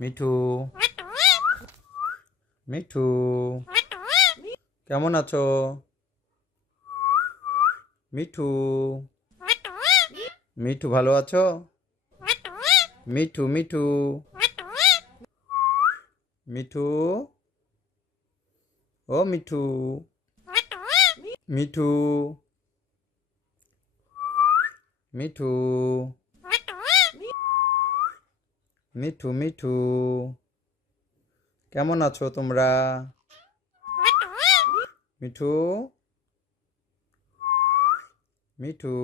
মিঠু, মিঠু, কেমন আছো? মিঠু, মিঠু ভালো আছো? মিঠু, মিঠু, মিঠু, ও মিঠু, মিঠু, মিঠু, মিঠু, মিঠু, কেমন আছো তোমরা? মিঠু, মিঠু।